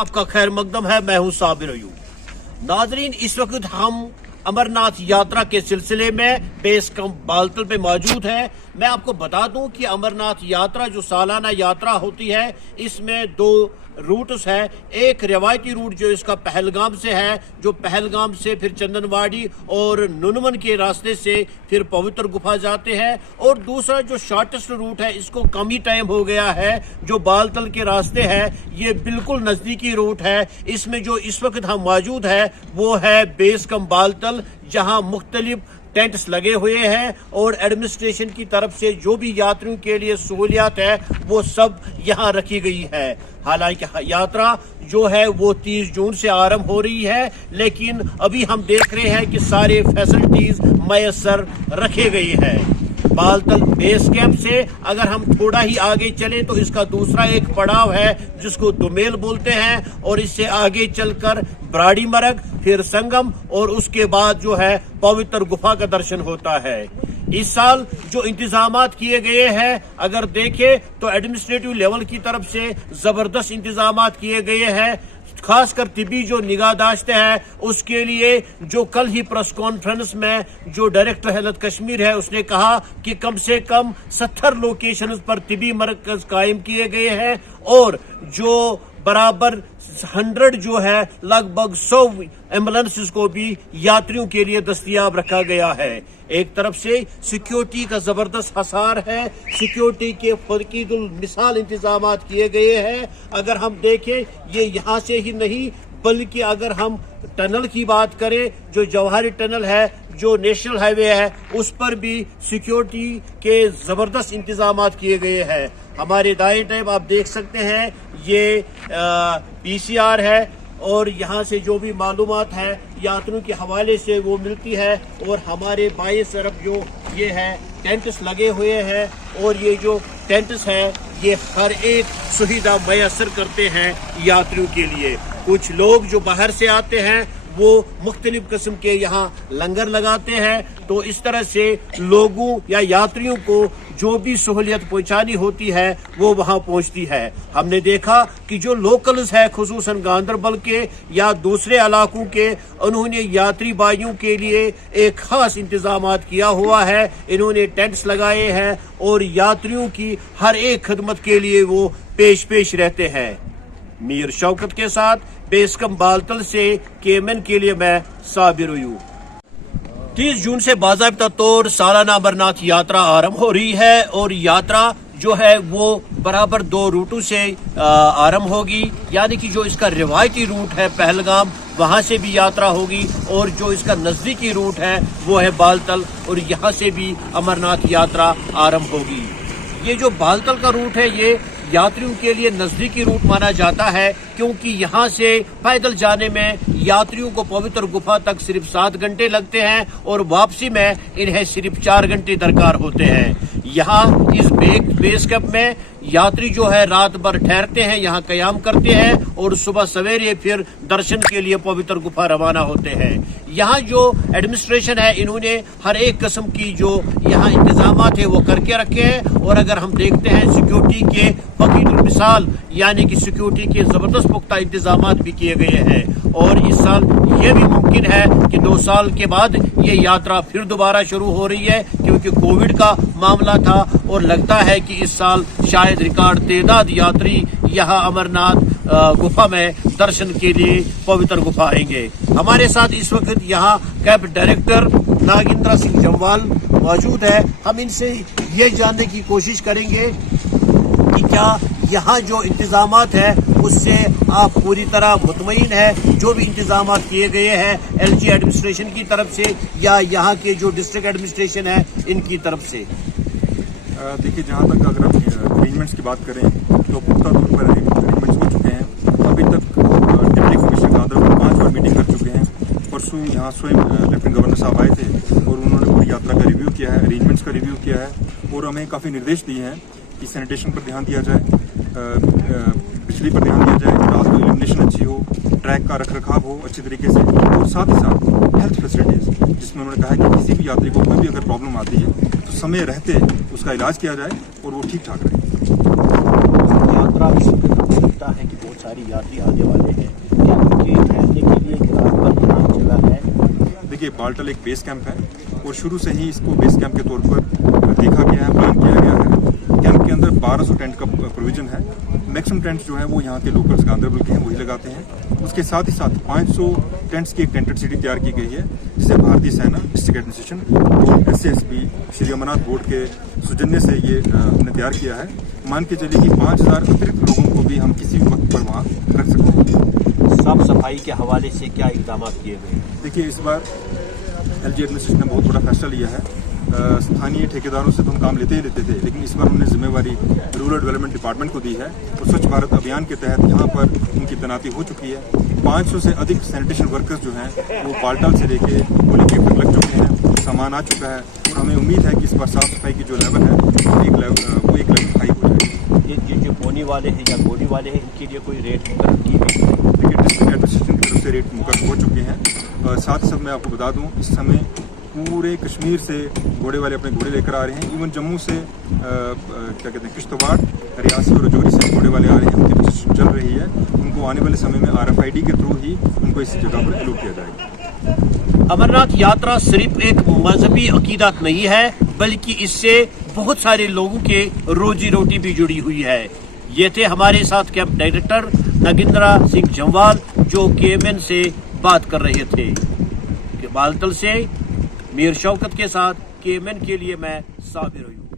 आपका खैर मकदम है। मैं हूं साबिर अयूब। नाजरीन, इस वक्त हम अमरनाथ यात्रा के सिलसिले में बेस कैंप बालतल पे मौजूद है। मैं आपको बता दूं कि अमरनाथ यात्रा जो सालाना यात्रा होती है, इसमें दो रूट्स है। एक रिवायती रूट जो इसका पहलगाम से है, जो पहलगाम से फिर चंदनवाड़ी और नुनवन के रास्ते से फिर पवित्र गुफा जाते हैं, और दूसरा जो शॉर्टेस्ट रूट है, इसको कम ही टाइम हो गया है, जो बालतल के रास्ते है, ये बिल्कुल नज़दीकी रूट है। इसमें जो इस वक्त हम मौजूद है वो है बेस कैंप बालतल, जहां मुख्तलिफ टेंट्स लगे हुए हैं और एडमिनिस्ट्रेशन की तरफ से जो भी यात्रियों के लिए सहूलियात है वो सब यहाँ रखी गई है। हालांकि यात्रा जो है वो 30 जून से आरंभ हो रही है, लेकिन अभी हम देख रहे हैं कि सारे फैसिलिटीज मैसर रखे गए हैं। बालतल बेस कैंप से अगर हम थोड़ा ही आगे चलें तो इसका दूसरा एक पड़ाव है जिसको दुमेल बोलते हैं, और इससे आगे चलकर ब्राड़ी मरग, फिर संगम, और उसके बाद जो है पवित्र गुफा का दर्शन होता है। इस साल जो इंतजामात किए गए हैं, अगर देखें तो एडमिनिस्ट्रेटिव लेवल की तरफ से जबरदस्त इंतजामात किए गए हैं। खासकर तिबी जो निगाहदाश्त है उसके लिए जो कल ही प्रेस कॉन्फ्रेंस में जो डायरेक्टर हेल्थ कश्मीर है उसने कहा कि कम से कम 70 लोकेशन पर तिबी मरकज कायम किए गए हैं, और जो बराबर 100 जो है लगभग 100 एम्बुलेंसेस को भी यात्रियों के लिए दस्तयाब रखा गया है। एक तरफ से सिक्योरिटी का जबरदस्त हसार है, सिक्योरिटी के फकीदुल मिसाल इंतजामात किए गए हैं। अगर हम देखें ये यहाँ से ही नहीं बल्कि अगर हम टनल की बात करें, जो जवाहरी टनल है, जो नेशनल हाईवे है, उस पर भी सिक्योरिटी के जबरदस्त इंतजामात किए गए हैं। हमारे दाएं तरफ आप देख सकते हैं ये पीसीआर है, और यहाँ से जो भी मालूमात है यात्रियों के हवाले से वो मिलती है। और हमारे बाएं तरफ जो ये है टेंट्स लगे हुए हैं, और ये जो टेंट्स है ये हर एक सुविधा मैसर करते हैं यात्रियों के लिए। कुछ लोग जो बाहर से आते हैं वो मुख्तलिफ किस्म के यहाँ लंगर लगाते हैं, तो इस तरह से लोगों या यात्रियों को जो भी सहूलियत पहुँचानी होती है वो वहाँ पहुँचती है। हमने देखा कि जो लोकल्स है खुसूसन गांदरबल के या दूसरे इलाकों के, उन्होंने यात्री भाइयों के लिए एक खास इंतजामात किया हुआ है। इन्होंने टेंट्स लगाए हैं और यात्रियों की हर एक खिदमत के लिए वो पेश रहते हैं। मीर शौकत के साथ बेस कैंप बालतल से केमन के लिए मैं साबिर अयूब। 30 जून से बाज़ाब्ता तौर सालाना अमरनाथ यात्रा आरंभ हो रही है, और यात्रा जो है वो बराबर 2 रूटों से आरंभ होगी। यानी कि जो इसका रिवायती रूट है पहलगाम, वहां से भी यात्रा होगी, और जो इसका नजदीकी रूट है वो है बालतल, और यहाँ से भी अमरनाथ यात्रा आरंभ होगी। ये जो बालतल का रूट है ये यात्रियों के लिए नजदीकी रूट माना जाता है, क्योंकि यहाँ से पैदल जाने में यात्रियों को पवित्र गुफा तक सिर्फ 7 घंटे लगते हैं, और वापसी में इन्हें सिर्फ 4 घंटे दरकार होते हैं। यहाँ इस बेस कैंप में यात्री जो है रात भर ठहरते हैं, यहाँ कयाम करते हैं, और सुबह सवेरे फिर दर्शन के लिए पवित्र गुफा रवाना होते हैं। यहाँ जो एडमिनिस्ट्रेशन है इन्होंने हर एक किस्म की जो यहाँ इंतजामात है वो करके रखे हैं, और अगर हम देखते हैं सिक्योरिटी के फकीदुल मिसाल यानी कि सिक्योरिटी के जबरदस्त पुख्ता इंतजामात भी किए गए हैं। और इस साल ये भी मुमकिन है कि 2 साल के बाद ये यात्रा फिर दोबारा शुरू हो रही है, क्योंकि कोविड का मामला था, और लगता है कि इस साल शायद रिकॉर्ड तादाद यात्री यहाँ अमरनाथ गुफा में दर्शन के लिए पवित्र गुफा आएंगे। हमारे साथ इस वक्त यहाँ कैंप डायरेक्टर नागेंद्र सिंह जम्वाल मौजूद है। हम इनसे ये जानने की कोशिश करेंगे कि क्या यहाँ जो इंतजामात है उससे आप पूरी तरह मुतमईन है, जो भी इंतजामात किए गए हैं एलजी एडमिनिस्ट्रेशन की तरफ से या यहाँ के जो डिस्ट्रिक्ट एडमिनिस्ट्रेशन है इनकी तरफ से। देखिए, जहाँ तक अगर आप अरेंजमेंट्स की बात करें तो पुख्ता तौर पर अरेंजमेंट्स हो चुके हैं। अभी तक डिप्टी कमिश्नर गांधरबल 5 बार मीटिंग कर चुके हैं। परसों यहाँ स्वयं लेफ्टिनेंट गवर्नर साहब आए थे और उन्होंने पूरी यात्रा का रिव्यू किया है, अरेंजमेंट्स का रिव्यू किया है, और हमें काफ़ी निर्देश दिए हैं कि सैनिटेशन पर ध्यान दिया जाए, बिजली पर ध्यान दिया जाए, रात को इल्यूमिनेशन अच्छी हो, ट्रैक का रखरखाव हो अच्छी तरीके से, और साथ ही साथ हेल्थ फैसिलिटीज़, जिसमें उन्होंने कहा है कि किसी भी यात्री को कोई भी अगर प्रॉब्लम आती है तो समय रहते उसका इलाज किया जाए और वो ठीक ठाक रहे। यात्रा है कि बहुत सारे यात्री आने वाले हैं, क्या उनके ठहरने के लिए रात भर प्लान चला है? देखिए बाल्टल एक बेस कैंप है और शुरू से ही इसको बेस कैंप के तौर पर देखा गया है, प्लान किया गया है। कैंप के अंदर 1200 टेंट का प्रोविजन है। मैक्सिमम टेंट्स जो है वो यहाँ के लोकल्स गांधरबल के हैं, वही लगाते हैं। उसके साथ ही साथ 500 टेंट्स की एक टेंटेड सिटी तैयार की गई है, जिसे भारतीय सेना, डिस्ट्रिक्ट एडमिनिस्ट्रेशन और SCSB श्री अमरनाथ बोर्ड के सौजन्य से ये हमने तैयार किया है। मान के चलिए कि 5000 अतिरिक्त लोगों को भी हम किसी भी वक्त पर वहाँ रख सकते हैं। साफ सफाई के हवाले से क्या इकदाम किए गए? देखिए इस बार LG एडमिनिस्ट्रेशन ने बहुत बड़ा फैसला लिया है। स्थानीय ठेकेदारों से तो हम काम लेते ही लेते थे, लेकिन इस बार हमने जिम्मेवारी रूरल डेवलपमेंट डिपार्टमेंट को दी है और स्वच्छ भारत अभियान के तहत यहाँ पर उनकी तैनाती हो चुकी है। 500 से अधिक सैनिटेशन वर्कर्स जो हैं वो बाल्टल से लेके होली गेट तक लग चुके हैं, सामान आ चुका है और हमें उम्मीद है कि इस बार साफ सफाई की जो लेवल है वो एक लेवल हाई हो जाएगी। ये जो बोनी वाले हैं या गोली वाले हैं, इनके लिए कोई रेट मुकर्रर की गई है? देखिए डिस्ट्रिक्ट एडमिनिस्ट्रेशन की तरफ से रेट मुकर्रर हो चुके हैं। साथ ही साथ मैं आपको बता दूं इस समय पूरे कश्मीर से घोड़े वाले अपने घोड़े लेकर आ रहे हैं। इवन जम्मू से क्या कहते हैं किश्तवाड़, रियासी और रजौरी से घोड़े वाले आ रहे हैं, उनकी रजिस्ट्रेशन चल रही है। उनको आने वाले समय में RFID के थ्रू ही उनको इस जगह पर अलॉट किया जाएगा। अमरनाथ यात्रा सिर्फ एक मजहबी अकीदत नहीं है, बल्कि इससे बहुत सारे लोगों के रोजी रोटी भी जुड़ी हुई है। ये थे हमारे साथ कैंप डायरेक्टर नगिंद्रा सिंह जम्वाल, जो KMN से बात कर रहे थे। बाल्टल से मीर शौकत के साथ KMN के लिए मैं साबिर हूँ।